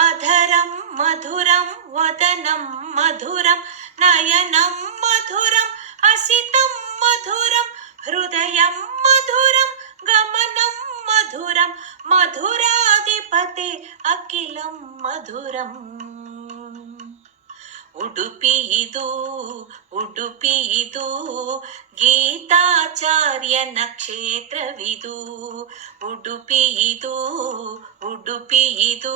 अधरं मधुरं वदनं मधुरं नयनं मधुरम् असितं मधुरं हृदयं मधुरं गमनं मधुरं मधुराधिपते अखिलं मधुरम् ಉಡುಪಿ ಇದು ಉಡುಪಿ ಇದು ಗೀತಾಚಾರ್ಯನ ಕ್ಷೇತ್ರವಿದು ಉಡುಪಿ ಇದು ಉಡುಪಿ ಇದು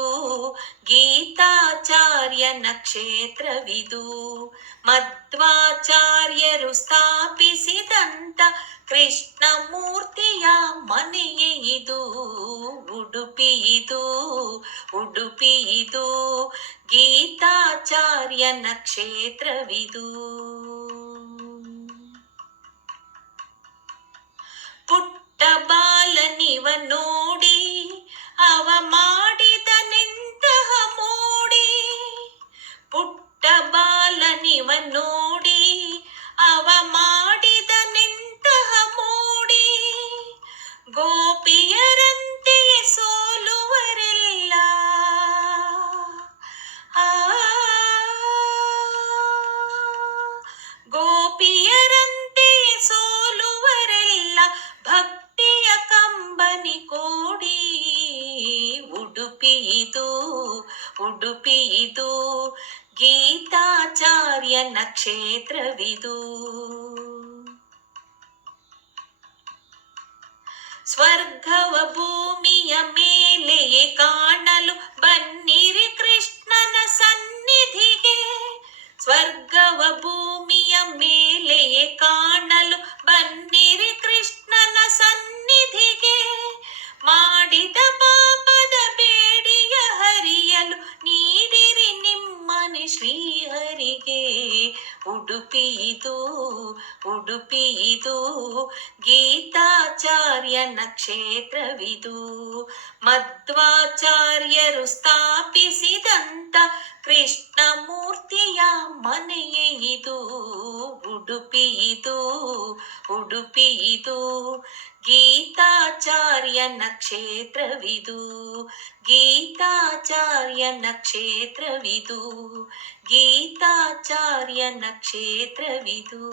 ಗೀತಾಚಾರ್ಯನ ಕ್ಷೇತ್ರವಿದು. ಮಧ್ವಾಚಾರ್ಯರು ಸ್ಥಾಪಿಸಿದಂತ ಕೃಷ್ಣಮೂರ್ತಿಯ ಮನೆಯೇ ಇದು. ಉಡುಪಿ ಇದು ಉಡುಪಿ ಇದು. ಗೀತಾಚಾರ್ಯನ ಕ್ಷೇತ್ರವಿದು. ಉಡುಪಿ ಇದು ಉಡುಪಿ ಇದು ಗೀತಾಚಾರ್ಯನ ಕ್ಷೇತ್ರವಿದು ಸ್ವರ್ಗವ ಭೂಮಿಯ ಮೇಲೆಯೇ ಕಾಣಲು ಬನ್ನಿರಿ ಉಡುಪಿ ಇದು ಉಡುಪಿ ಇದು ಗೀತಾಚಾರ್ಯನ ಕ್ಷೇತ್ರವಿದು ಮಧ್ವಾಚಾರ್ಯರು ಸ್ಥಾಪಿಸಿದಂತ ಉಡುಪಿ ಇದು ಉಡುಪಿ ಇದು ಗೀತಾಚಾರ್ಯನ ಕ್ಷೇತ್ರವಿದು ಗೀತಾಚಾರ್ಯನ ಕ್ಷೇತ್ರವಿದು ಗೀತಾಚಾರ್ಯನ ಕ್ಷೇತ್ರವಿದು.